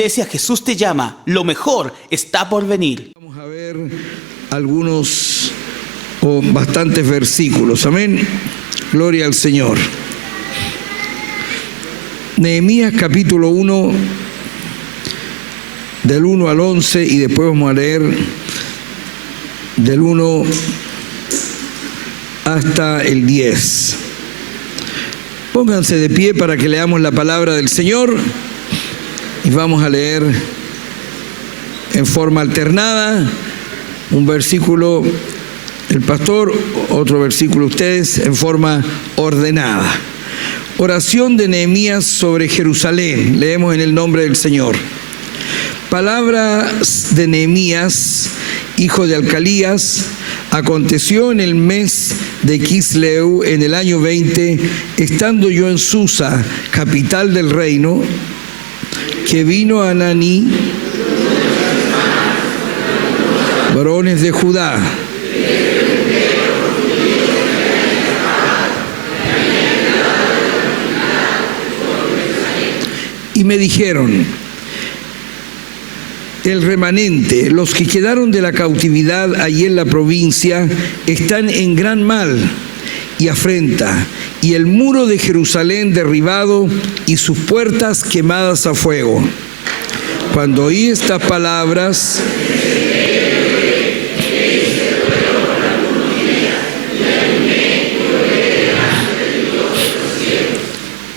iglesia, Jesús te llama. Lo mejor está por venir. Vamos a ver algunos o bastantes versículos. Amén. Gloria al Señor. Nehemías capítulo 1, del 1 al 11, y después vamos a leer del 1 hasta el 10. Pónganse de pie para que leamos la palabra del Señor y vamos a leer en forma alternada, un versículo el pastor, otro versículo ustedes, en forma ordenada. Oración de Nehemías sobre Jerusalén. Leemos en el nombre del Señor. Palabras de Nehemías, hijo de Alcalías. Aconteció en el mes de Quisleu, en el año 20, estando yo en Susa, capital del reino, que vino Ananí, varones de Judá, y me dijeron: el remanente, los que quedaron de la cautividad allí en la provincia, están en gran mal y afrenta, y el muro de Jerusalén derribado y sus puertas quemadas a fuego. Cuando oí estas palabras,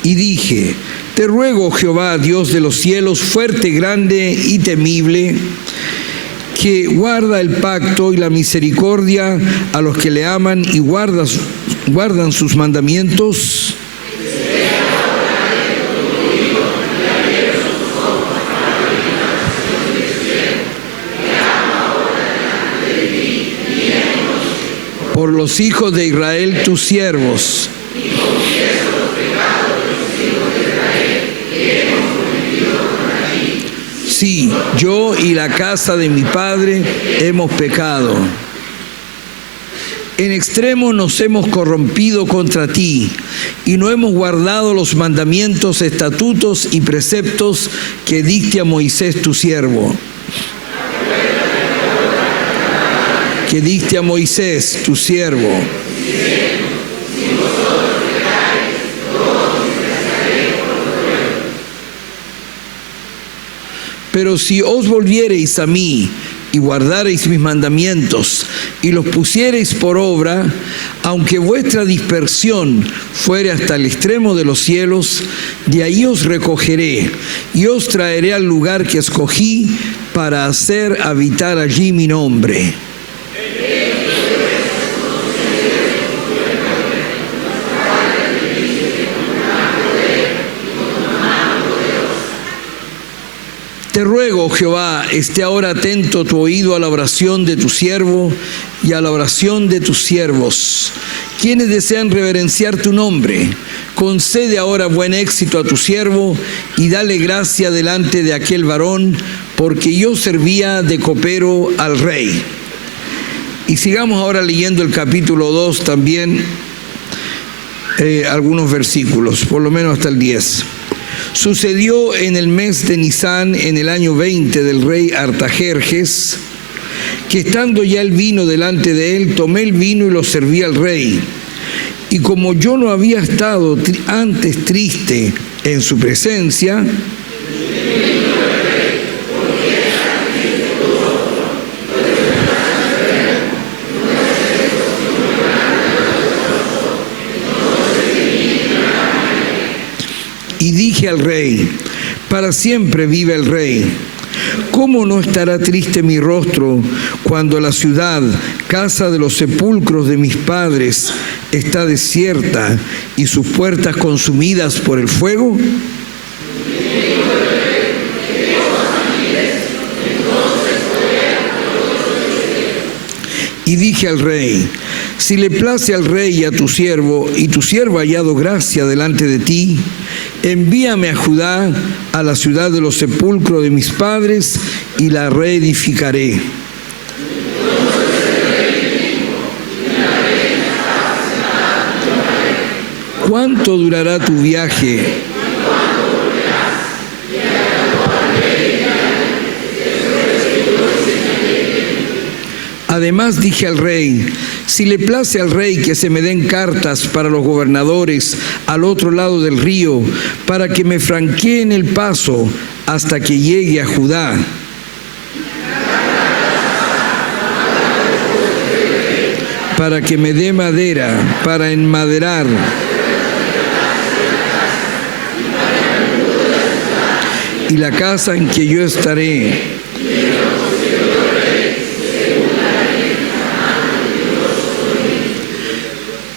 y dije: te ruego, Jehová, Dios de los cielos, fuerte, grande y temible, que guarda el pacto y la misericordia a los que le aman y guardan sus mandamientos. Por los hijos de Israel, tus siervos. Sí, yo y la casa de mi padre hemos pecado. En extremo nos hemos corrompido contra ti y no hemos guardado los mandamientos, estatutos y preceptos que diste a Moisés tu siervo. Que diste a Moisés tu siervo. Pero si os volviereis a mí y guardareis mis mandamientos y los pusiereis por obra, aunque vuestra dispersión fuere hasta el extremo de los cielos, de ahí os recogeré y os traeré al lugar que escogí para hacer habitar allí mi nombre. Te ruego, Jehová, esté ahora atento tu oído a la oración de tu siervo y a la oración de tus siervos, quienes desean reverenciar tu nombre. Concede ahora buen éxito a tu siervo y dale gracia delante de aquel varón, porque yo servía de copero al rey. Y sigamos ahora leyendo el capítulo 2 también, algunos versículos, por lo menos hasta el 10. Sucedió en el mes de Nisán, en el año 20 del rey Artajerjes, que estando ya el vino delante de él, tomé el vino y lo serví al rey. Y como yo no había estado antes triste en su presencia, y dije al rey: para siempre vive el rey. ¿Cómo no estará triste mi rostro cuando la ciudad, casa de los sepulcros de mis padres, está desierta y sus puertas consumidas por el fuego? Y dije al rey: si le place al rey y a tu siervo, y tu siervo ha hallado gracia delante de ti, envíame a Judá, a la ciudad de los sepulcros de mis padres, y la reedificaré. ¿Cuánto durará tu viaje? Además dije al rey, si le place al rey que se me den cartas para los gobernadores al otro lado del río, para que me franqueen el paso hasta que llegue a Judá. Para que me dé madera para enmaderar. Y la casa en que yo estaré.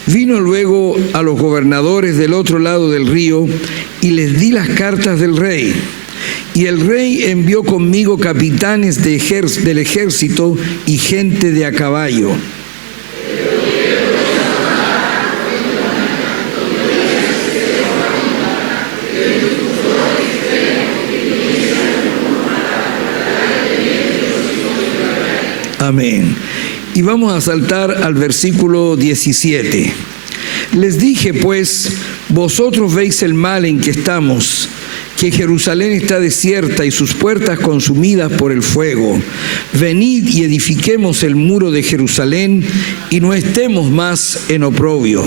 Vino luego a los gobernadores del otro lado del río y les di las cartas del rey. Y el rey envió conmigo capitanes del ejército y gente de a caballo. Amén. Y vamos a saltar al versículo 17. Les dije, pues, vosotros veis el mal en que estamos, que Jerusalén está desierta y sus puertas consumidas por el fuego. Venid y edifiquemos el muro de Jerusalén y no estemos más en oprobio.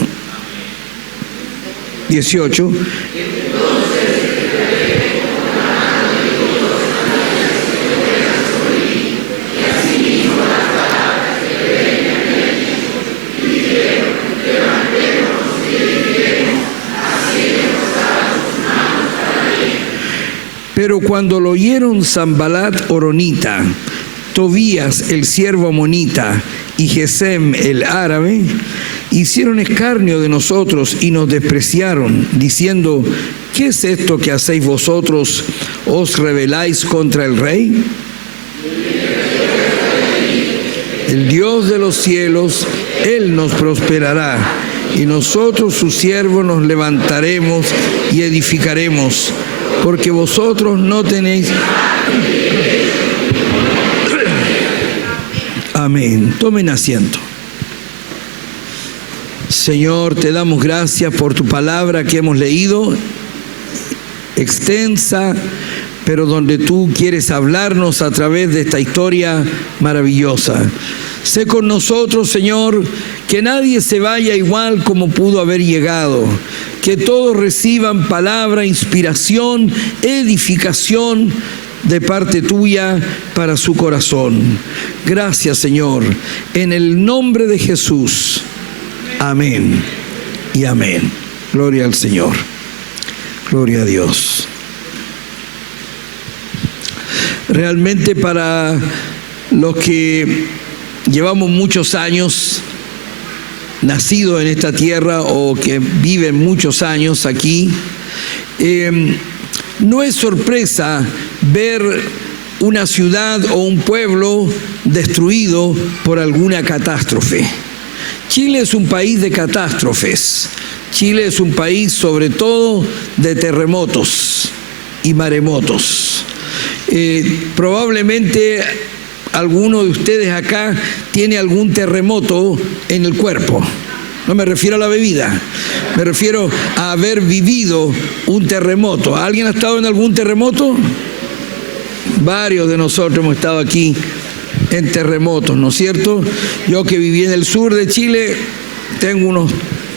18. Pero cuando lo oyeron Sanbalat horonita, Tobías el siervo amonita y Gesem el árabe, hicieron escarnio de nosotros y nos despreciaron, diciendo, ¿qué es esto que hacéis vosotros? ¿Os rebeláis contra el rey? El Dios de los cielos, Él nos prosperará, y nosotros sus siervos nos levantaremos y edificaremos, porque vosotros no tenéis... Amén. Tomen asiento. Señor, te damos gracias por tu palabra que hemos leído, extensa, pero donde tú quieres hablarnos a través de esta historia maravillosa. Sé con nosotros, Señor, que nadie se vaya igual como pudo haber llegado, que todos reciban palabra, inspiración, edificación de parte tuya para su corazón. Gracias, Señor, en el nombre de Jesús. Amén y amén. Gloria al Señor. Gloria a Dios. Realmente para los que llevamos muchos años nacidos en esta tierra o que viven muchos años aquí, no es sorpresa ver una ciudad o un pueblo destruido por alguna catástrofe. Chile es un país de catástrofes. Chile es un país sobre todo de terremotos y maremotos. Probablemente alguno de ustedes acá tiene algún terremoto en el cuerpo. No me refiero a la bebida, me refiero a haber vivido un terremoto. ¿Alguien ha estado en algún terremoto? Varios de nosotros hemos estado aquí en terremotos, ¿no es cierto? Yo que viví en el sur de Chile, tengo unos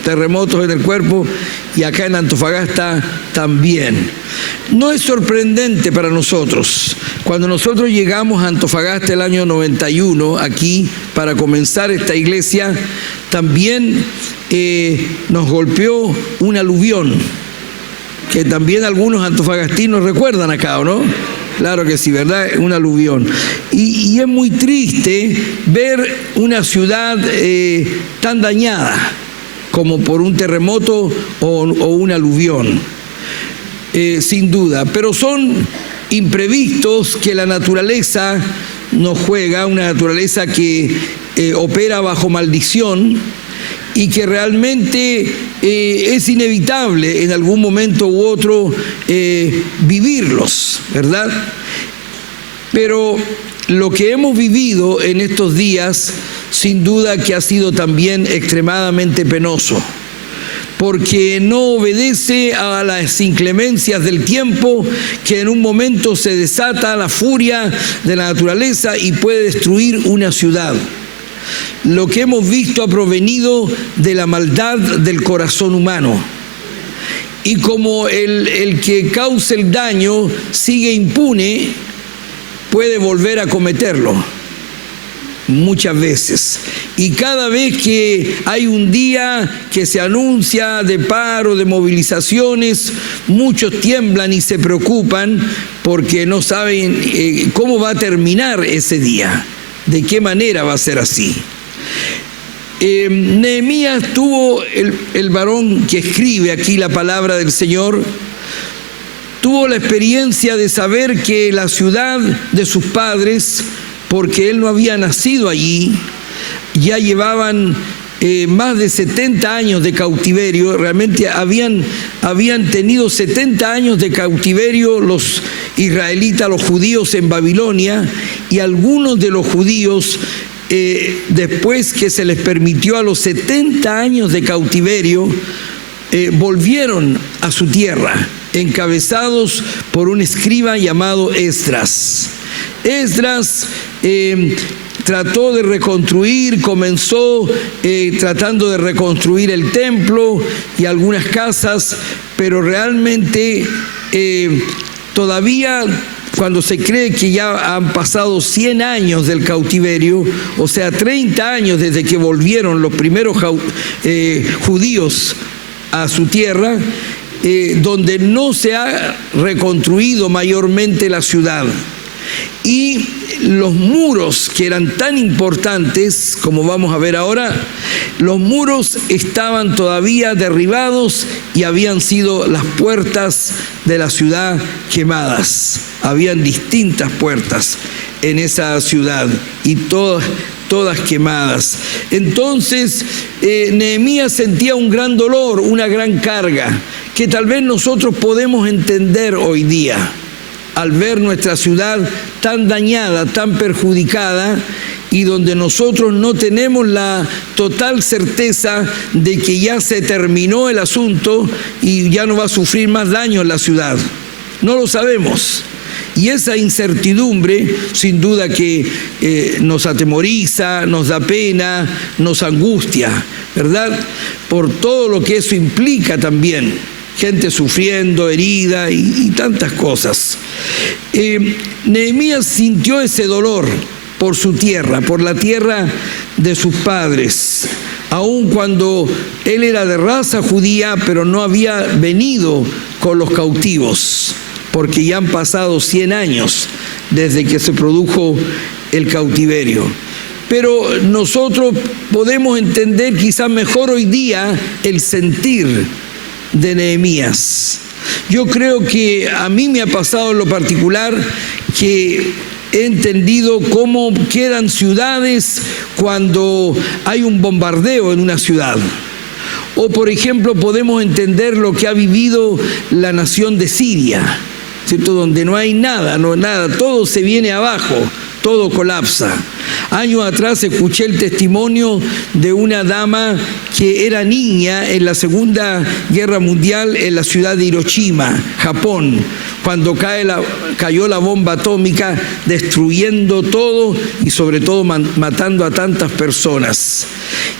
terremotos en el cuerpo y acá en Antofagasta también. No es sorprendente para nosotros. Cuando nosotros llegamos a Antofagasta el año 91, aquí, para comenzar esta iglesia, también nos golpeó un aluvión, que también algunos antofagastinos recuerdan acá, ¿o no? Claro que sí, ¿verdad? Un aluvión. Y es muy triste ver una ciudad tan dañada como por un terremoto o un aluvión, sin duda. Pero son imprevistos que la naturaleza nos juega, una naturaleza que opera bajo maldición y que realmente es inevitable en algún momento u otro vivirlos, ¿verdad? Pero lo que hemos vivido en estos días, sin duda que ha sido también extremadamente penoso, porque no obedece a las inclemencias del tiempo, que en un momento se desata la furia de la naturaleza y puede destruir una ciudad. lo que hemos visto ha provenido de la maldad del corazón humano. Y como el que causa el daño sigue impune, puede volver a cometerlo muchas veces. Y cada vez que hay un día que se anuncia de paro, de movilizaciones, muchos tiemblan y se preocupan porque no saben cómo va a terminar ese día, de qué manera va a ser así. Nehemías tuvo, el varón que escribe aquí la palabra del Señor, tuvo la experiencia de saber que la ciudad de sus padres, porque él no había nacido allí, ya llevaban más de 70 años de cautiverio. Realmente habían tenido 70 años de cautiverio los israelitas, los judíos en Babilonia, y algunos de los judíos, después que se les permitió a los 70 años de cautiverio, volvieron a su tierra, encabezados por un escriba llamado Esdras. Esdras trató de reconstruir, comenzó tratando de reconstruir el templo y algunas casas, pero realmente todavía, cuando se cree que ya han pasado 100 años del cautiverio, o sea, 30 años desde que volvieron los primeros judíos a su tierra, donde no se ha reconstruido mayormente la ciudad. Y los muros, que eran tan importantes, como vamos a ver ahora, los muros estaban todavía derribados y habían sido las puertas de la ciudad quemadas. Habían distintas puertas en esa ciudad y todas quemadas. Entonces, Nehemías sentía un gran dolor, una gran carga, que tal vez nosotros podemos entender hoy día, al ver nuestra ciudad tan dañada, tan perjudicada, y donde nosotros no tenemos la total certeza de que ya se terminó el asunto y ya no va a sufrir más daño en la ciudad. No lo sabemos. Y esa incertidumbre, sin duda que nos atemoriza, nos da pena, nos angustia, ¿verdad? Por todo lo que eso implica también. Gente sufriendo, herida y tantas cosas. Nehemías sintió ese dolor por su tierra, por la tierra de sus padres, aun cuando él era de raza judía, pero no había venido con los cautivos, porque ya han pasado 100 años desde que se produjo el cautiverio. Pero nosotros podemos entender quizás mejor hoy día el sentir de Nehemías. Yo creo que a mí me ha pasado en lo particular que he entendido cómo quedan ciudades cuando hay un bombardeo en una ciudad. O por ejemplo podemos entender lo que ha vivido la nación de Siria, ¿cierto? Donde no hay nada, todo se viene abajo, todo colapsa. Años atrás escuché el testimonio de una dama que era niña en la Segunda Guerra Mundial en la ciudad de Hiroshima, Japón, cuando cayó la bomba atómica, destruyendo todo y sobre todo matando a tantas personas.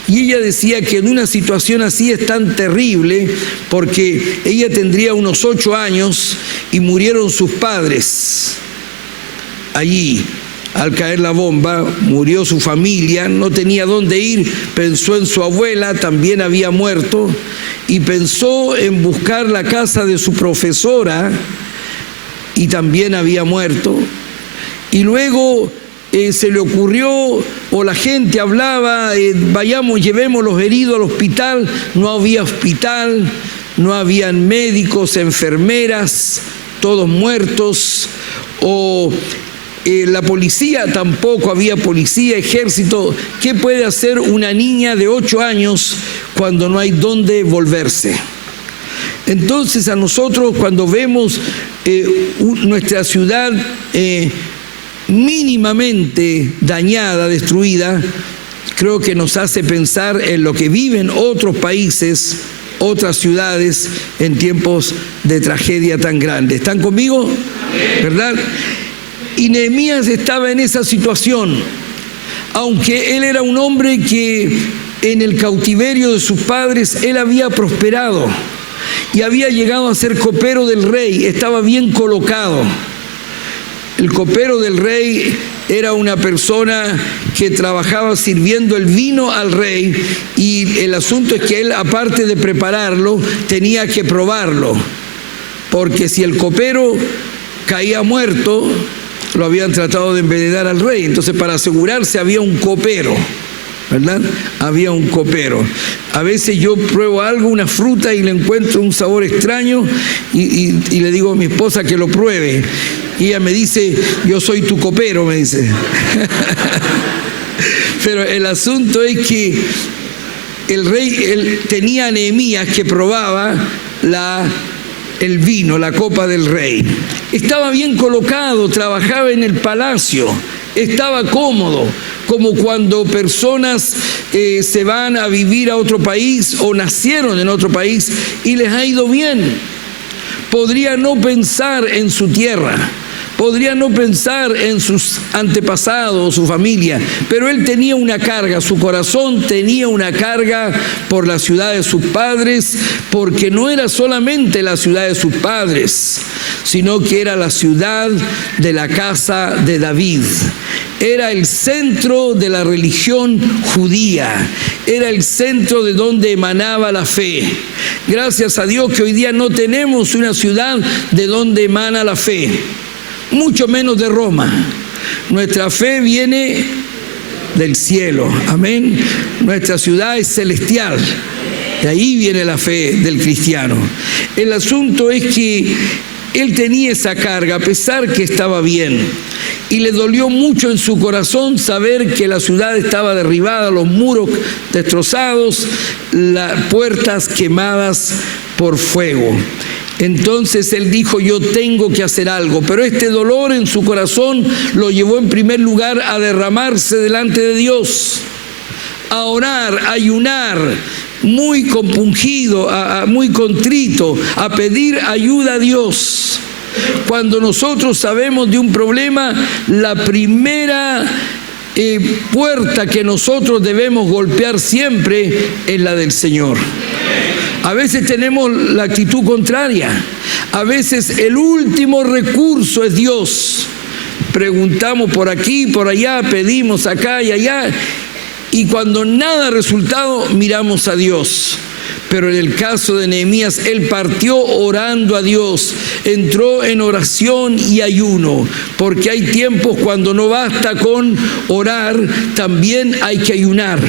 Y ella decía que en una situación así es tan terrible porque ella tendría unos 8 años y murieron sus padres allí. Al caer la bomba, murió su familia, no tenía dónde ir, pensó en su abuela, también había muerto, y pensó en buscar la casa de su profesora, y también había muerto. Y luego se le ocurrió, o la gente hablaba, vayamos, llevemos los heridos al hospital. No había hospital, no habían médicos, enfermeras, todos muertos, o la policía, tampoco había policía, ejército. ¿Qué puede hacer una niña de 8 años cuando no hay dónde volverse? Entonces a nosotros, cuando vemos nuestra ciudad mínimamente dañada, destruida, creo que nos hace pensar en lo que viven otros países, otras ciudades en tiempos de tragedia tan grande. ¿Están conmigo? ¿Verdad? Y Nehemías estaba en esa situación. Aunque él era un hombre que en el cautiverio de sus padres, él había prosperado y había llegado a ser copero del rey, estaba bien colocado. El copero del rey era una persona que trabajaba sirviendo el vino al rey, y el asunto es que él, aparte de prepararlo, tenía que probarlo, porque si el copero caía muerto, lo habían tratado de envenenar al rey. Entonces, para asegurarse, había un copero, ¿verdad? Había un copero. A veces yo pruebo algo, una fruta, y le encuentro un sabor extraño y le digo a mi esposa que lo pruebe. Y ella me dice, yo soy tu copero, me dice. Pero el asunto es que el rey, él tenía a Nehemías que probaba el vino, la copa del rey. Estaba bien colocado, trabajaba en el palacio, estaba cómodo, como cuando personas se van a vivir a otro país o nacieron en otro país y les ha ido bien. Podría no pensar en su tierra, podría no pensar en sus antepasados, su familia, pero él tenía una carga, su corazón tenía una carga por la ciudad de sus padres, porque no era solamente la ciudad de sus padres, sino que era la ciudad de la casa de David. Era el centro de la religión judía, era el centro de donde emanaba la fe. Gracias a Dios que hoy día no tenemos una ciudad de donde emana la fe, mucho menos de Roma. Nuestra fe viene del cielo, amén. Nuestra ciudad es celestial, de ahí viene la fe del cristiano. El asunto es que él tenía esa carga, a pesar que estaba bien, y le dolió mucho en su corazón saber que la ciudad estaba derribada, los muros destrozados, las puertas quemadas por fuego. Entonces él dijo, yo tengo que hacer algo, pero este dolor en su corazón lo llevó en primer lugar a derramarse delante de Dios, a orar, a ayunar, muy compungido, muy contrito, a pedir ayuda a Dios. Cuando nosotros sabemos de un problema, la primera puerta que nosotros debemos golpear siempre es la del Señor. A veces tenemos la actitud contraria. A veces el último recurso es Dios. Preguntamos por aquí, por allá, pedimos acá y allá, y cuando nada ha resultado, miramos a Dios. Pero en el caso de Nehemías, él partió orando a Dios, entró en oración y ayuno, porque hay tiempos cuando no basta con orar, también hay que ayunar.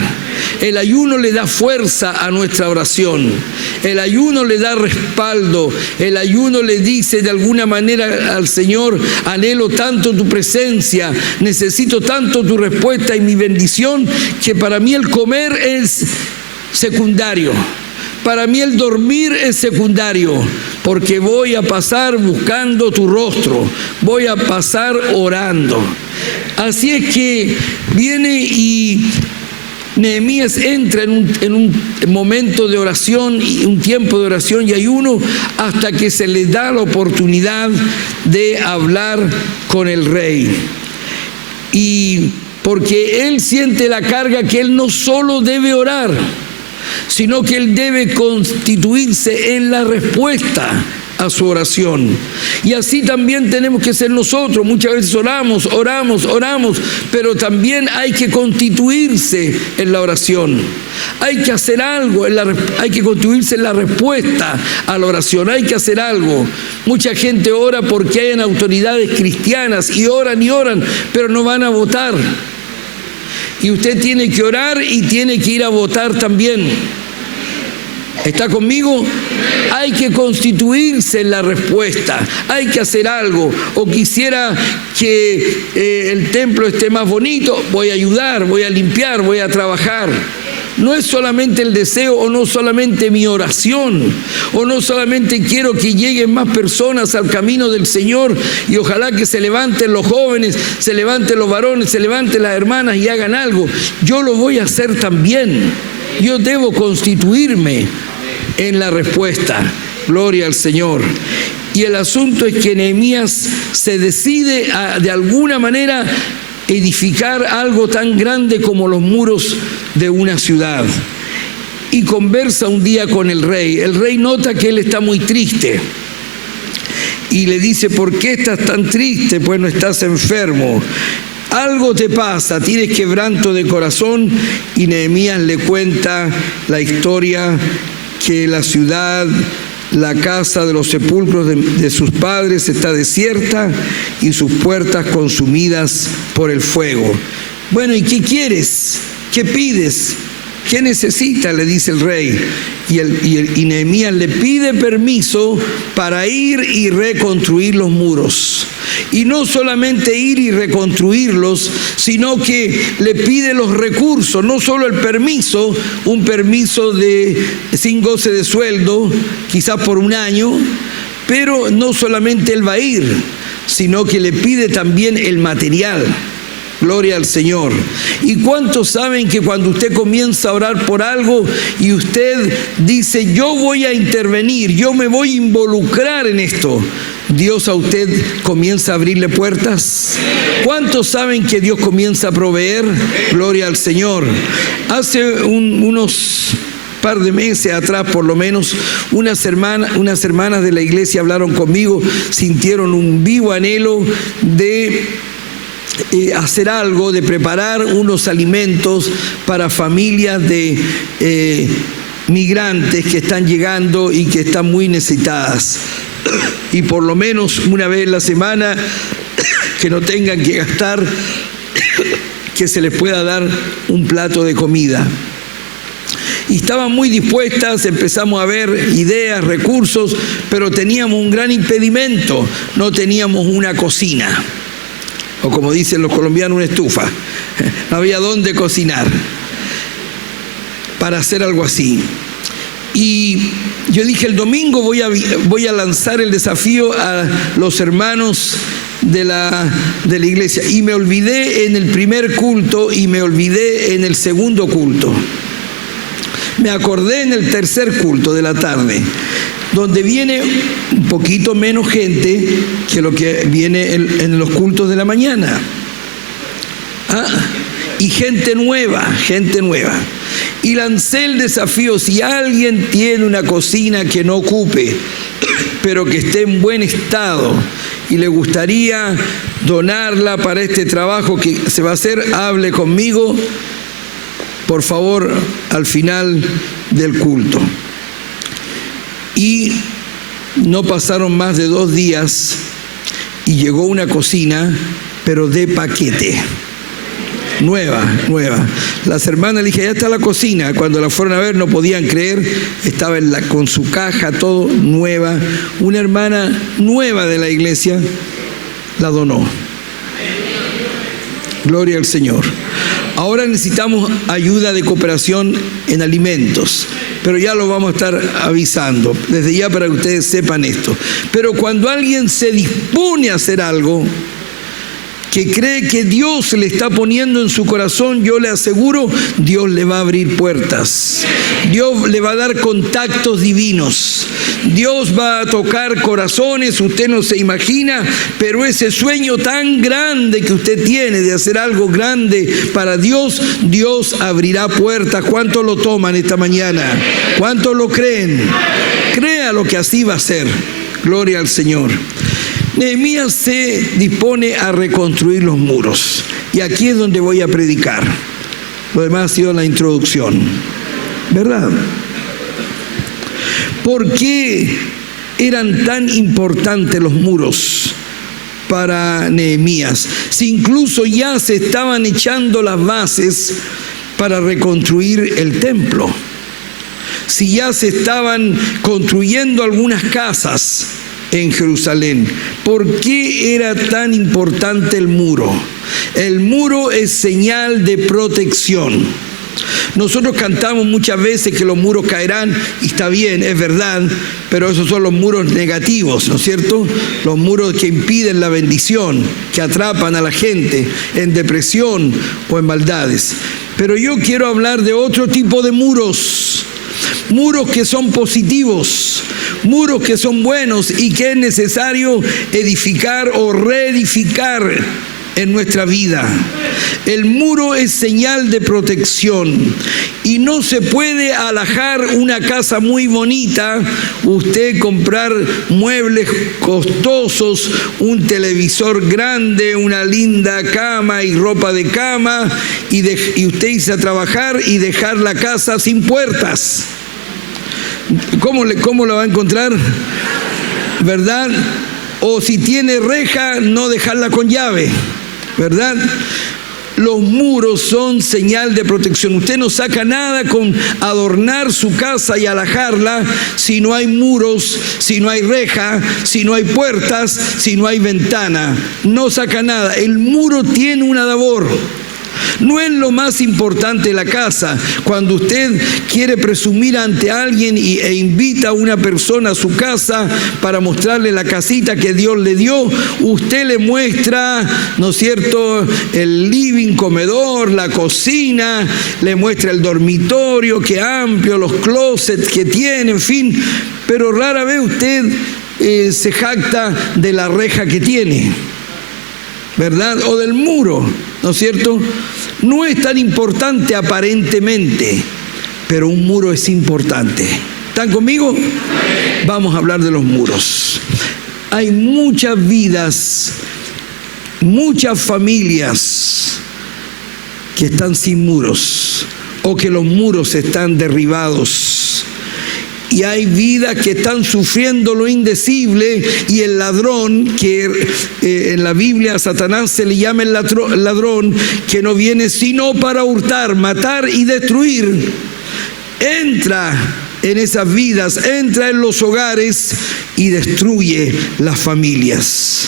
El ayuno le da fuerza a nuestra oración, el ayuno le da respaldo, el ayuno le dice de alguna manera al Señor, anhelo tanto tu presencia, necesito tanto tu respuesta y mi bendición, que para mí el comer es secundario. Para mí el dormir es secundario, porque voy a pasar buscando tu rostro, voy a pasar orando. Así es que viene y Nehemías entra en un momento de oración, un tiempo de oración y ayuno, hasta que se le da la oportunidad de hablar con el rey. Y porque él siente la carga que él no solo debe orar, sino que él debe constituirse en la respuesta a su oración. Y así también tenemos que ser nosotros. Muchas veces oramos, pero también hay que constituirse en la oración. Hay que hacer algo, hay que constituirse en la respuesta a la oración, hay que hacer algo. Mucha gente ora porque hayan autoridades cristianas y oran, pero no van a votar. Y usted tiene que orar y tiene que ir a votar también. ¿Está conmigo? Hay que constituirse en la respuesta, hay que hacer algo. O quisiera que el templo esté más bonito, voy a ayudar, voy a limpiar, voy a trabajar. No es solamente el deseo, o no solamente mi oración, o no solamente quiero que lleguen más personas al camino del Señor, y ojalá que se levanten los jóvenes, se levanten los varones, se levanten las hermanas y hagan algo. Yo lo voy a hacer también. Yo debo constituirme en la respuesta. Gloria al Señor. Y el asunto es que Nehemías se decide de alguna manera edificar algo tan grande como los muros de una ciudad. Y conversa un día con el rey. El rey nota que él está muy triste y le dice: ¿por qué estás tan triste? Pues no estás enfermo. Algo te pasa, tienes quebranto de corazón. Y Nehemías le cuenta la historia que la ciudad, la casa de los sepulcros de sus padres está desierta y sus puertas consumidas por el fuego. Bueno, ¿y qué quieres? ¿Qué pides? ¿Qué necesitas?, le dice el rey. Y Nehemías le pide permiso para ir y reconstruir los muros. Y no solamente ir y reconstruirlos, sino que le pide los recursos, no solo el permiso, un permiso sin goce de sueldo, quizás por un año, pero no solamente él va a ir, sino que le pide también el material. Gloria al Señor. ¿Y cuántos saben que cuando usted comienza a orar por algo y usted dice: yo voy a intervenir, yo me voy a involucrar en esto, Dios a usted comienza a abrirle puertas? ¿Cuántos saben que Dios comienza a proveer? Gloria al Señor. Hace unos par de meses atrás, por lo menos, unas hermanas de la iglesia hablaron conmigo, sintieron un vivo anhelo de hacer algo, de preparar unos alimentos para familias de migrantes que están llegando y que están muy necesitadas. Y por lo menos una vez a la semana, que no tengan que gastar, que se les pueda dar un plato de comida. Y estaban muy dispuestas, empezamos a ver ideas, recursos, pero teníamos un gran impedimento: no teníamos una cocina. O como dicen los colombianos, una estufa. No había dónde cocinar para hacer algo así. Y yo dije: el domingo voy a lanzar el desafío a los hermanos de la iglesia. Y me olvidé en el primer culto y me olvidé en el segundo culto. Me acordé en el tercer culto de la tarde, donde viene un poquito menos gente que lo que viene en los cultos de la mañana. Y gente nueva. Y lancé el desafío: si alguien tiene una cocina que no ocupe, pero que esté en buen estado y le gustaría donarla para este trabajo que se va a hacer, hable conmigo, por favor, al final del culto. Y no pasaron más de 2 días y llegó una cocina, pero de paquete. Nueva. Las hermanas le dije: ya está la cocina. Cuando la fueron a ver no podían creer, estaba con su caja, todo nueva. Una hermana nueva de la iglesia la donó. Gloria al Señor. Ahora necesitamos ayuda de cooperación en alimentos, pero ya lo vamos a estar avisando desde ya para que ustedes sepan esto. Pero cuando alguien se dispone a hacer algo que cree que Dios le está poniendo en su corazón, yo le aseguro, Dios le va a abrir puertas. Dios le va a dar contactos divinos. Dios va a tocar corazones, usted no se imagina, pero ese sueño tan grande que usted tiene de hacer algo grande para Dios, Dios abrirá puertas. ¿Cuántos lo toman esta mañana? ¿Cuántos lo creen? Créalo que así va a ser. Gloria al Señor. Nehemías se dispone a reconstruir los muros. Y aquí es donde voy a predicar. Lo demás ha sido la introducción, ¿verdad? ¿Por qué eran tan importantes los muros para Nehemías? Si incluso ya se estaban echando las bases para reconstruir el templo. Si ya se estaban construyendo algunas casas en Jerusalén. ¿Por qué era tan importante el muro? El muro es señal de protección. Nosotros cantamos muchas veces que los muros caerán, y está bien, es verdad, pero esos son los muros negativos, ¿no es cierto? Los muros que impiden la bendición, que atrapan a la gente en depresión o en maldades. Pero yo quiero hablar de otro tipo de muros. Muros que son positivos, muros que son buenos y que es necesario edificar o reedificar en nuestra vida. El muro es señal de protección y no se puede alhajar una casa muy bonita, usted comprar muebles costosos, un televisor grande, una linda cama y ropa de cama y usted irse a trabajar y dejar la casa sin puertas. ¿Cómo la va a encontrar? ¿Verdad? O si tiene reja, no dejarla con llave, ¿verdad? Los muros son señal de protección. Usted no saca nada con adornar su casa y alhajarla si no hay muros, si no hay reja, si no hay puertas, si no hay ventana. No saca nada. El muro tiene una labor. No es lo más importante de la casa. Cuando usted quiere presumir ante alguien e invita a una persona a su casa para mostrarle la casita que Dios le dio, usted le muestra, ¿no es cierto?, el living, comedor, la cocina, le muestra el dormitorio, qué amplio, los closets que tiene, en fin, pero rara vez usted se jacta de la reja que tiene, ¿verdad? O del muro, ¿no es cierto? No es tan importante aparentemente, pero un muro es importante. ¿Están conmigo? Vamos a hablar de los muros. Hay muchas vidas, muchas familias que están sin muros o que los muros están derribados. Y hay vidas que están sufriendo lo indecible y el ladrón, que en la Biblia a Satanás se le llama el ladrón, que no viene sino para hurtar, matar y destruir, entra en esas vidas, entra en los hogares y destruye las familias.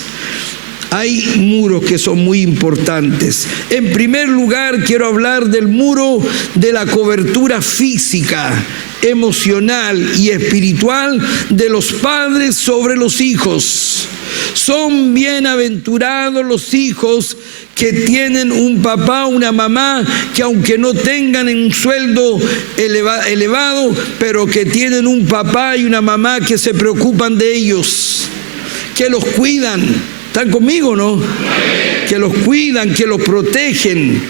Hay muros que son muy importantes. En primer lugar, quiero hablar del muro de la cobertura física, emocional y espiritual de los padres sobre los hijos. Son bienaventurados los hijos que tienen un papá, una mamá, que aunque no tengan un sueldo elevado, pero que tienen un papá y una mamá que se preocupan de ellos, que los cuidan. ¿Están conmigo, no? Que los cuidan, que los protegen,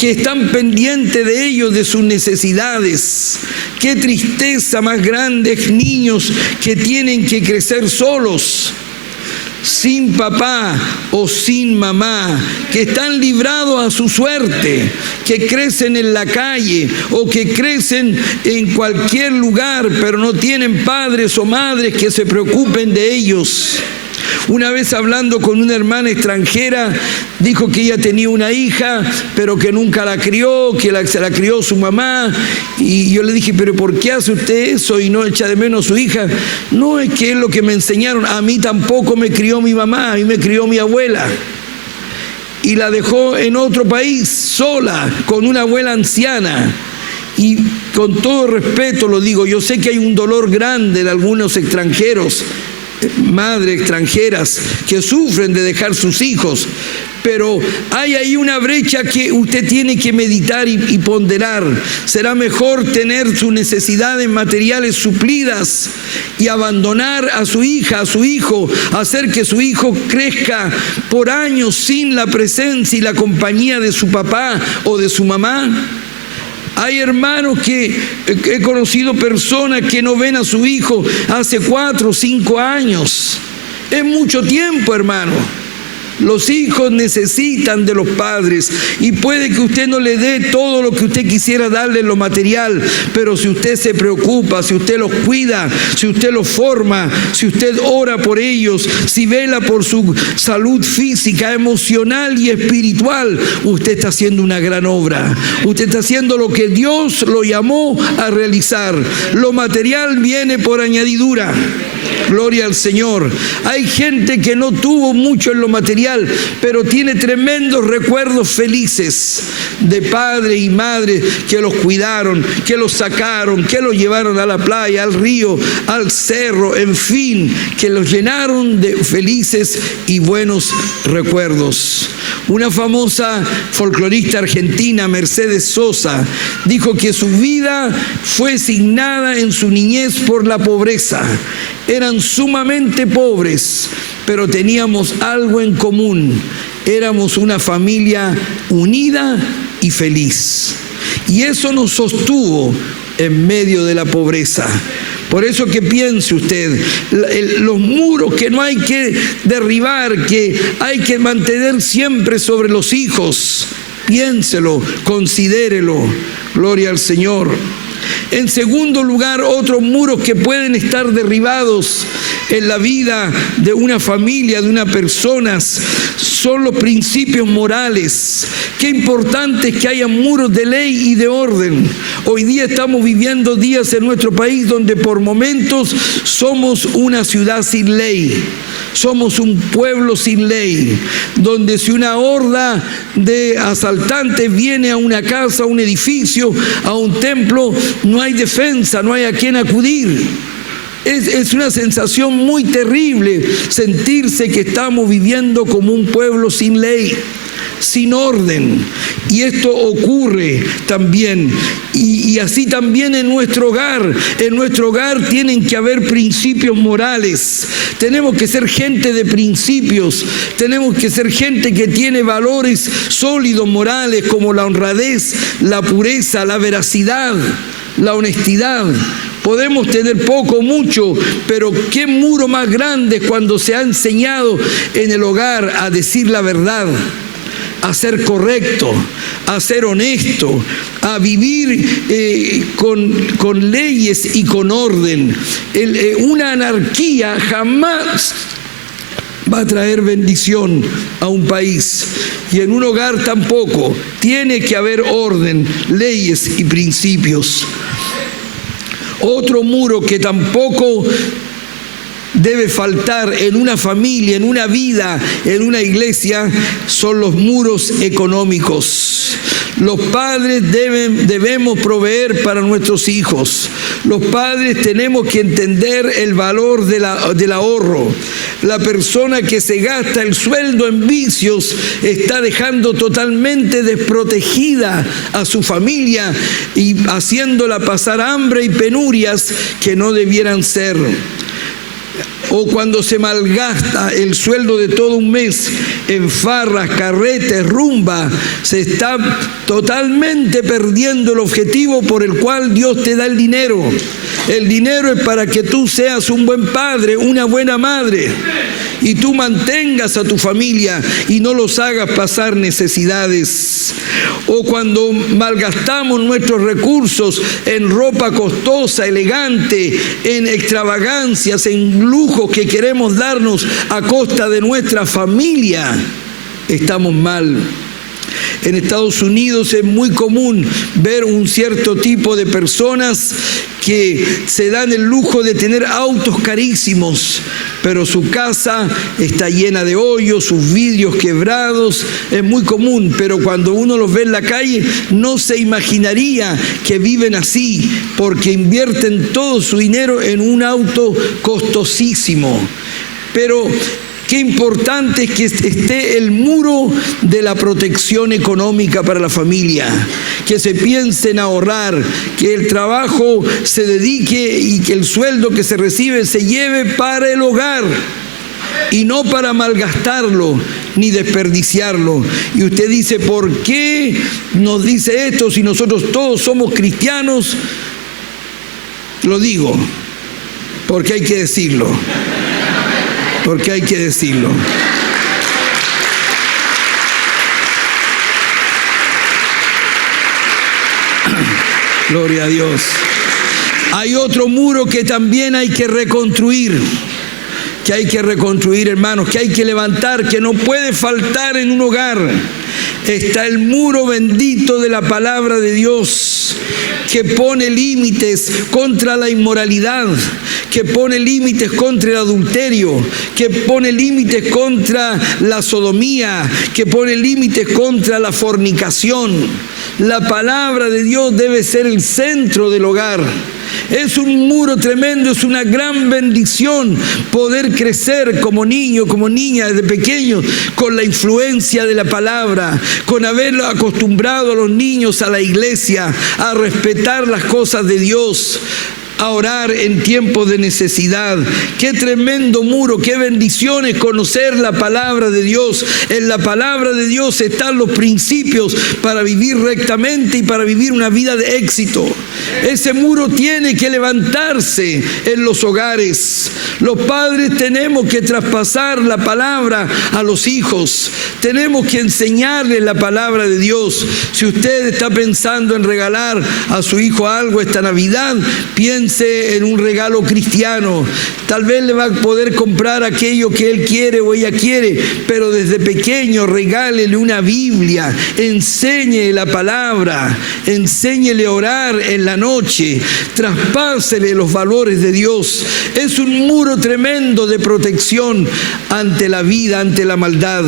que están pendientes de ellos, de sus necesidades. Qué tristeza más grande, niños que tienen que crecer solos, sin papá o sin mamá, que están librados a su suerte, que crecen en la calle o que crecen en cualquier lugar, pero no tienen padres o madres que se preocupen de ellos. Una vez hablando con una hermana extranjera, dijo que ella tenía una hija, pero que nunca la crió, que se la crió su mamá. Y yo le dije, ¿pero por qué hace usted eso y no echa de menos a su hija? No, es que es lo que me enseñaron. A mí tampoco me crió mi mamá, a mí me crió mi abuela. Y la dejó en otro país, sola, con una abuela anciana. Y con todo respeto lo digo, yo sé que hay un dolor grande de algunos extranjeros, madres extranjeras que sufren de dejar sus hijos, pero hay ahí una brecha que usted tiene que meditar y ponderar. Será mejor tener sus necesidades materiales suplidas y abandonar a su hija, a su hijo, hacer que su hijo crezca por años sin la presencia y la compañía de su papá o de su mamá. Hay hermanos que he conocido personas que no ven a su hijo hace 4 o 5 años. Es mucho tiempo, hermano. Los hijos necesitan de los padres y puede que usted no le dé todo lo que usted quisiera darle en lo material, pero si usted se preocupa, si usted los cuida, si usted los forma, si usted ora por ellos, si vela por su salud física, emocional y espiritual, usted está haciendo una gran obra. Usted está haciendo lo que Dios lo llamó a realizar. Lo material viene por añadidura. Gloria al Señor. Hay gente que no tuvo mucho en lo material, pero tiene tremendos recuerdos felices de padre y madre que los cuidaron, que los sacaron, que los llevaron a la playa, al río, al cerro, en fin, que los llenaron de felices y buenos recuerdos. Una famosa folclorista argentina, Mercedes Sosa, dijo que su vida fue signada en su niñez por la pobreza. Eran sumamente pobres, pero teníamos algo en común. éramos una familia unida y feliz. Y eso nos sostuvo en medio de la pobreza. Por eso que piense usted, los muros que no hay que derribar, que hay que mantener siempre sobre los hijos, piénselo, considérelo. Gloria al Señor. En segundo lugar, otros muros que pueden estar derribados en la vida de una familia, de una persona, son los principios morales. Qué importante es que haya muros de ley y de orden. Hoy día estamos viviendo días en nuestro país donde por momentos somos una ciudad sin ley. Somos un pueblo sin ley, donde si una horda de asaltantes viene a una casa, a un edificio, a un templo, no hay defensa, no hay a quién acudir. Es una sensación muy terrible sentirse que estamos viviendo como un pueblo sin ley, sin orden. Y esto ocurre también. Y así también en nuestro hogar. En nuestro hogar tienen que haber principios morales. Tenemos que ser gente de principios. Tenemos que ser gente que tiene valores sólidos morales como la honradez, la pureza, la veracidad, la honestidad. Podemos tener poco o mucho, pero qué muro más grande cuando se ha enseñado en el hogar a decir la verdad, a ser correcto, a ser honesto, a vivir con leyes y con orden. Una anarquía jamás va a traer bendición a un país, y en un hogar tampoco. Tiene que haber orden, leyes y principios. Otro muro que tampoco debe faltar en una familia, en una vida, en una iglesia, son los muros económicos. Los padres debemos proveer para nuestros hijos. Los padres tenemos que entender el valor del ahorro. La persona que se gasta el sueldo en vicios está dejando totalmente desprotegida a su familia y haciéndola pasar hambre y penurias que no debieran ser. O cuando se malgasta el sueldo de todo un mes en farras, carretes, rumba, se está totalmente perdiendo el objetivo por el cual Dios te da el dinero. El dinero es para que tú seas un buen padre, una buena madre, y tú mantengas a tu familia y no los hagas pasar necesidades. O cuando malgastamos nuestros recursos en ropa costosa, elegante, en extravagancias, en lujos que queremos darnos a costa de nuestra familia, estamos mal. En Estados Unidos es muy común ver un cierto tipo de personas que se dan el lujo de tener autos carísimos, pero su casa está llena de hoyos, sus vidrios quebrados. Es muy común, pero cuando uno los ve en la calle no se imaginaría que viven así, porque invierten todo su dinero en un auto costosísimo. Pero qué importante es que esté el muro de la protección económica para la familia, que se piense en ahorrar, que el trabajo se dedique y que el sueldo que se recibe se lleve para el hogar y no para malgastarlo ni desperdiciarlo. Y usted dice, ¿por qué nos dice esto si nosotros todos somos cristianos? Lo digo, porque hay que decirlo. Porque hay que decirlo. Gloria a Dios. Hay otro muro que también hay que reconstruir. Hermanos, que hay que levantar, que no puede faltar en un hogar. Está el muro bendito de la palabra de Dios, que pone límites contra la inmoralidad, que pone límites contra el adulterio, que pone límites contra la sodomía, que pone límites contra la fornicación. La palabra de Dios debe ser el centro del hogar. Es un muro tremendo, es una gran bendición poder crecer como niño, como niña desde pequeño con la influencia de la palabra, con haber acostumbrado a los niños a la iglesia, a respetar las cosas de Dios, a orar en tiempos de necesidad. Qué tremendo muro, qué bendiciones conocer la palabra de Dios. En la palabra de Dios están los principios para vivir rectamente y para vivir una vida de éxito. Ese muro tiene que levantarse en los hogares. Los padres tenemos que traspasar la palabra a los hijos. Tenemos que enseñarles la palabra de Dios. Si usted está pensando en regalar a su hijo algo esta Navidad, piense en un regalo cristiano. Tal vez le va a poder comprar aquello que él quiere o ella quiere, pero desde pequeño regálele una Biblia, enséñele la palabra, enséñele a orar en la noche, traspásele los valores de Dios. Es un muro tremendo de protección ante la vida, ante la maldad.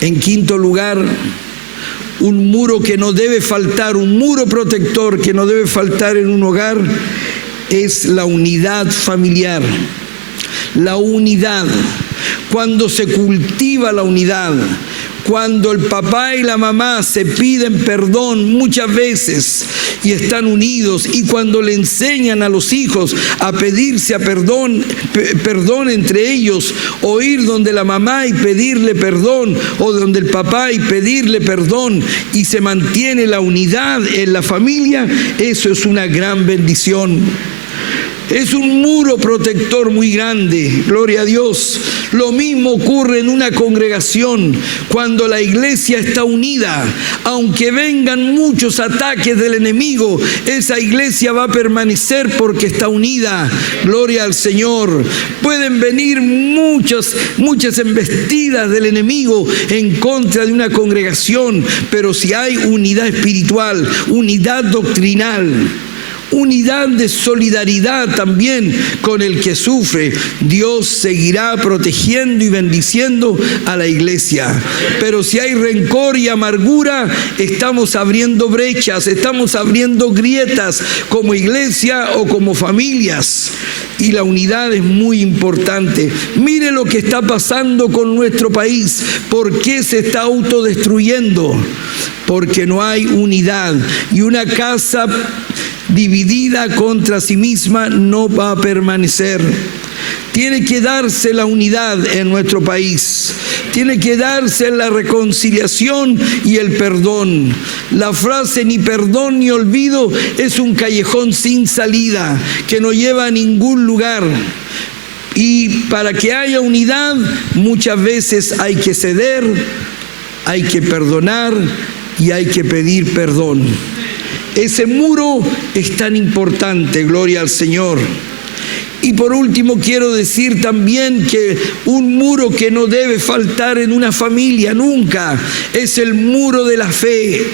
En quinto lugar, un muro que no debe faltar, un muro protector que no debe faltar en un hogar, es la unidad familiar. La unidad. Cuando se cultiva la unidad, cuando el papá y la mamá se piden perdón muchas veces y están unidos, y cuando le enseñan a los hijos a pedirse perdón entre ellos, o ir donde la mamá y pedirle perdón, o donde el papá y pedirle perdón, y se mantiene la unidad en la familia, eso es una gran bendición. Es un muro protector muy grande, gloria a Dios. Lo mismo ocurre en una congregación, cuando la iglesia está unida. Aunque vengan muchos ataques del enemigo, esa iglesia va a permanecer porque está unida, gloria al Señor. Pueden venir muchas embestidas del enemigo en contra de una congregación, pero si hay unidad espiritual, unidad doctrinal, unidad de solidaridad también con el que sufre, Dios seguirá protegiendo y bendiciendo a la iglesia. Pero si hay rencor y amargura, estamos abriendo brechas, estamos abriendo grietas como iglesia o como familias. Y la unidad es muy importante. Mire lo que está pasando con nuestro país. ¿Por qué se está autodestruyendo? Porque no hay unidad. Y una casa dividida contra sí misma no va a permanecer. Tiene que darse la unidad en nuestro país. Tiene que darse la reconciliación y el perdón. La frase ni perdón ni olvido es un callejón sin salida que no lleva a ningún lugar. Y para que haya unidad, muchas veces hay que ceder, hay que perdonar y hay que pedir perdón. Ese muro es tan importante, gloria al Señor. Y por último quiero decir también que un muro que no debe faltar en una familia nunca es el muro de la fe.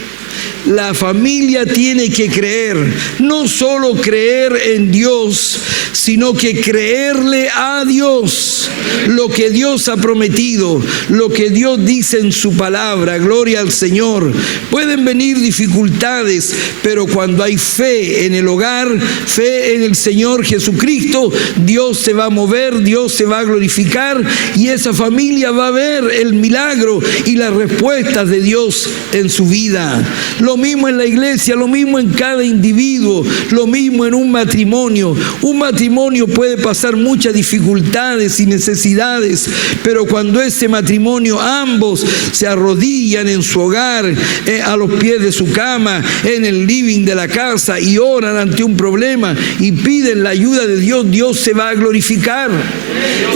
La familia tiene que creer, no solo creer en Dios, sino que creerle a Dios, lo que Dios ha prometido, lo que Dios dice en su palabra, gloria al Señor. Pueden venir dificultades, pero cuando hay fe en el hogar, fe en el Señor Jesucristo, Dios se va a mover, Dios se va a glorificar, y esa familia va a ver el milagro y las respuestas de Dios en su vida. Lo mismo en la iglesia, lo mismo en cada individuo, lo mismo en un matrimonio. Un matrimonio puede pasar muchas dificultades y necesidades, pero cuando ese matrimonio ambos se arrodillan en su hogar, a los pies de su cama, en el living de la casa, y oran ante un problema y piden la ayuda de Dios, Dios se va a glorificar.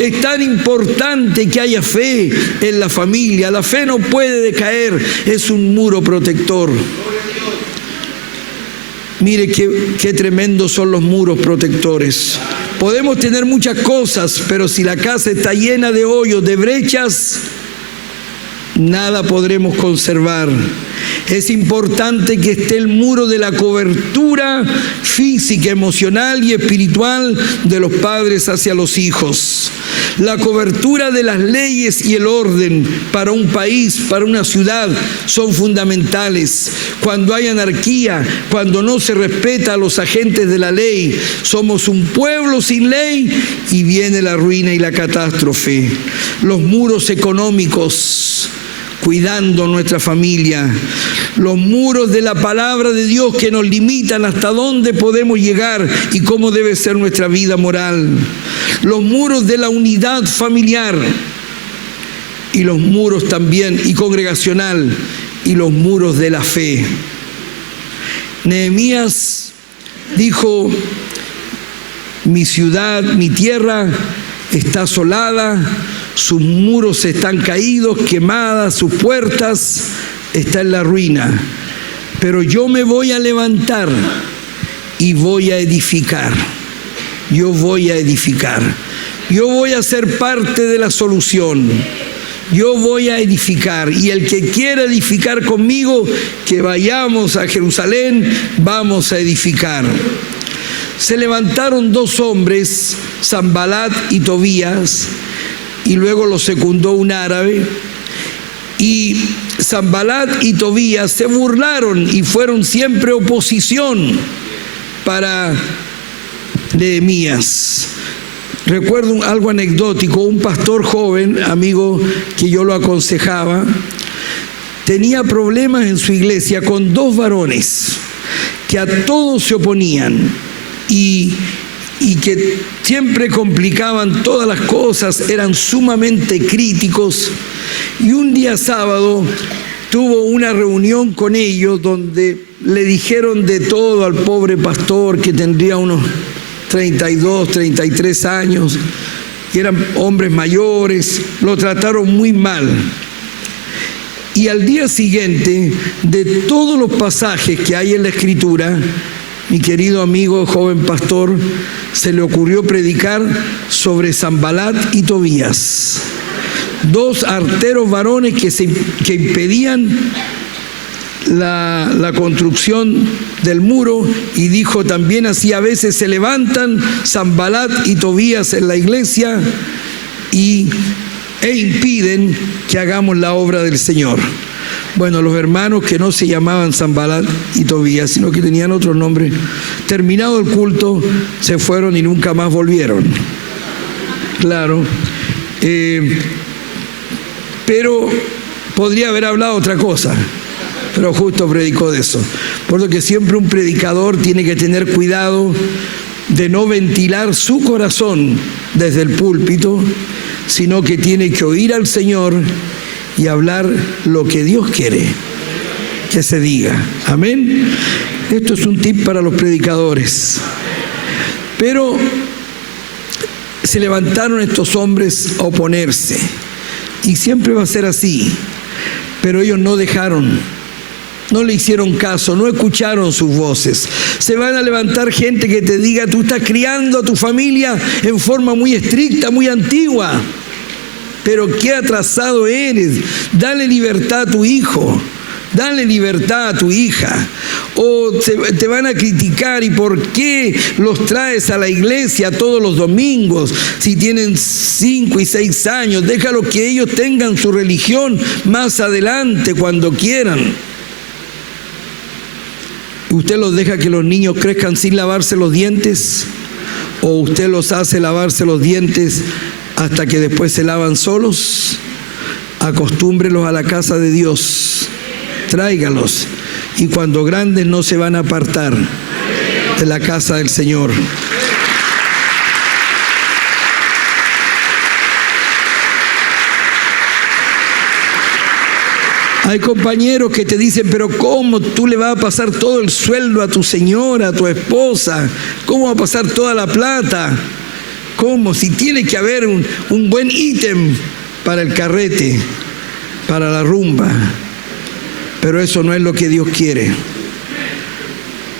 Es tan importante que haya fe en la familia. La fe no puede decaer, es un muro protector. Mire qué tremendos son los muros protectores. Podemos tener muchas cosas, pero si la casa está llena de hoyos, de brechas, nada podremos conservar. Es importante que esté el muro de la cobertura física, emocional y espiritual de los padres hacia los hijos. La cobertura de las leyes y el orden para un país, para una ciudad, son fundamentales. Cuando hay anarquía, cuando no se respeta a los agentes de la ley, somos un pueblo sin ley y viene la ruina y la catástrofe. Los muros económicos. cuidando nuestra familia. Los muros de la palabra de Dios que nos limitan hasta dónde podemos llegar y cómo debe ser nuestra vida moral. Los muros de la unidad familiar y los muros también y congregacional y los muros de la fe. Nehemías dijo: mi ciudad, mi tierra está asolada, sus muros están caídos, quemadas, sus puertas están en la ruina. Pero yo me voy a levantar y voy a edificar. Yo voy a edificar. Yo voy a ser parte de la solución. Yo voy a edificar. Y el que quiera edificar conmigo, que vayamos a Jerusalén, vamos a edificar. Se levantaron dos hombres, Sanbalat y Tobías, y luego lo secundó un árabe. Y Sanbalat y Tobías se burlaron y fueron siempre oposición para Nehemías. Recuerdo algo anecdótico: un pastor joven, amigo, que yo lo aconsejaba, tenía problemas en su iglesia con dos varones que a todos se oponían y que siempre complicaban todas las cosas, eran sumamente críticos. Y un día sábado tuvo una reunión con ellos donde le dijeron de todo al pobre pastor, que tendría unos 32, 33 años, y eran hombres mayores, lo trataron muy mal. Y al día siguiente, de todos los pasajes que hay en la Escritura, mi querido amigo joven pastor se le ocurrió predicar sobre Sanbalat y Tobías, dos arteros varones que impedían la construcción del muro, y dijo también así: a veces se levantan Sanbalat y Tobías en la iglesia e impiden que hagamos la obra del Señor. Bueno, los hermanos, que no se llamaban Sanbalat y Tobías, sino que tenían otros nombres, terminado el culto, se fueron y nunca más volvieron. Claro. Pero podría haber hablado otra cosa, pero justo predicó de eso. Por lo que siempre un predicador tiene que tener cuidado de no ventilar su corazón desde el púlpito, sino que tiene que oír al Señor y hablar lo que Dios quiere que se diga. Amén. Esto es un tip para los predicadores. Pero se levantaron estos hombres a oponerse, y siempre va a ser así. Pero ellos no dejaron, no le hicieron caso, no escucharon sus voces. Se van a levantar gente que te diga: tú estás criando a tu familia en forma muy estricta, muy antigua, pero qué atrasado eres. Dale libertad a tu hijo, dale libertad a tu hija. O te van a criticar: ¿y por qué los traes a la iglesia todos los domingos si tienen 5 y 6 años? Déjalo que ellos tengan su religión más adelante cuando quieran. ¿Usted los deja que los niños crezcan sin lavarse los dientes? ¿O usted los hace lavarse los dientes hasta que después se lavan solos? Acostúmbrelos a la casa de Dios, tráigalos, y cuando grandes no se van a apartar de la casa del Señor. Hay compañeros que te dicen: pero ¿cómo tú le vas a pasar todo el sueldo a tu señora, a tu esposa? ¿Cómo va a pasar toda la plata? ¿Cómo? Si tiene que haber un buen ítem para el carrete, para la rumba. Pero eso no es lo que Dios quiere.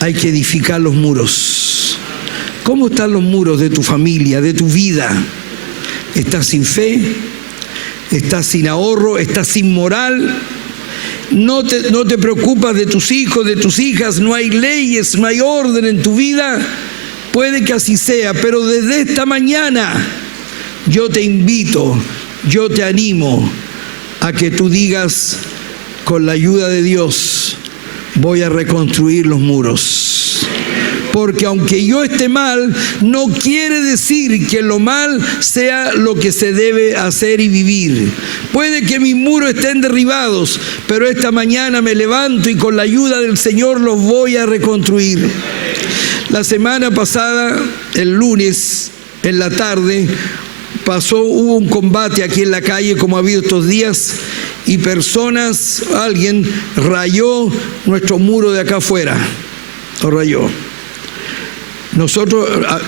Hay que edificar los muros. ¿Cómo están los muros de tu familia, de tu vida? ¿Estás sin fe? ¿Estás sin ahorro? ¿Estás sin moral? ¿No te preocupas de tus hijos, de tus hijas? ¿No hay leyes, no hay orden en tu vida? Puede que así sea, pero desde esta mañana yo te invito, yo te animo a que tú digas: con la ayuda de Dios voy a reconstruir los muros. porque aunque yo esté mal, no quiere decir que lo mal sea lo que se debe hacer y vivir. Puede que mis muros estén derribados, pero esta mañana me levanto y con la ayuda del Señor los voy a reconstruir. La semana pasada, el lunes, en la tarde, hubo un combate aquí en la calle como ha habido estos días y alguien rayó nuestro muro de acá afuera, lo rayó.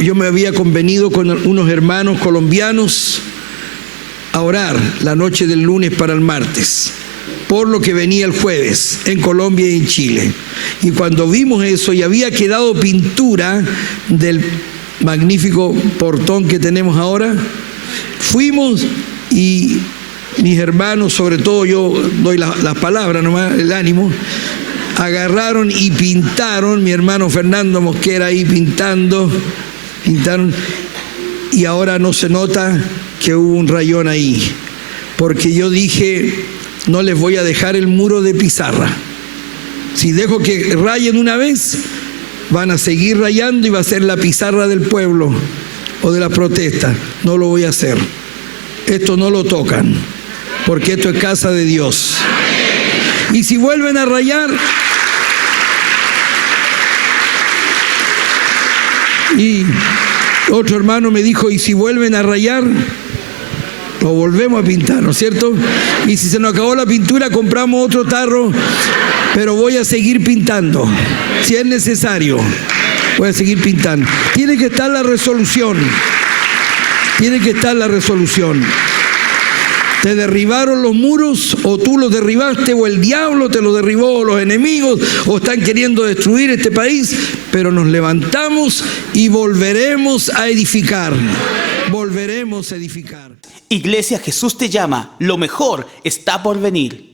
Yo me había convenido con unos hermanos colombianos a orar la noche del lunes para el martes, por lo que venía el jueves en Colombia y en Chile. Y cuando vimos eso y había quedado pintura del magnífico portón que tenemos ahora, fuimos y mis hermanos, sobre todo yo doy las palabras nomás, el ánimo, agarraron y pintaron, mi hermano Fernando Mosquera ahí pintaron, y ahora no se nota que hubo un rayón ahí, porque yo dije, no les voy a dejar el muro de pizarra. Si dejo que rayen una vez, van a seguir rayando y va a ser la pizarra del pueblo o de la protesta. No lo voy a hacer. Esto no lo tocan, porque esto es casa de Dios. Y si vuelven a rayar, y otro hermano me dijo, y si vuelven a rayar, lo volvemos a pintar, ¿no es cierto? Y si se nos acabó la pintura, compramos otro tarro, pero voy a seguir pintando. Si es necesario, voy a seguir pintando. Tiene que estar la resolución. Tiene que estar la resolución. ¿Te derribaron los muros o tú los derribaste o el diablo te los derribó o los enemigos o están queriendo destruir este país? Pero nos levantamos y volveremos a edificar. Volveremos a edificar. Iglesia Jesús te llama, lo mejor está por venir.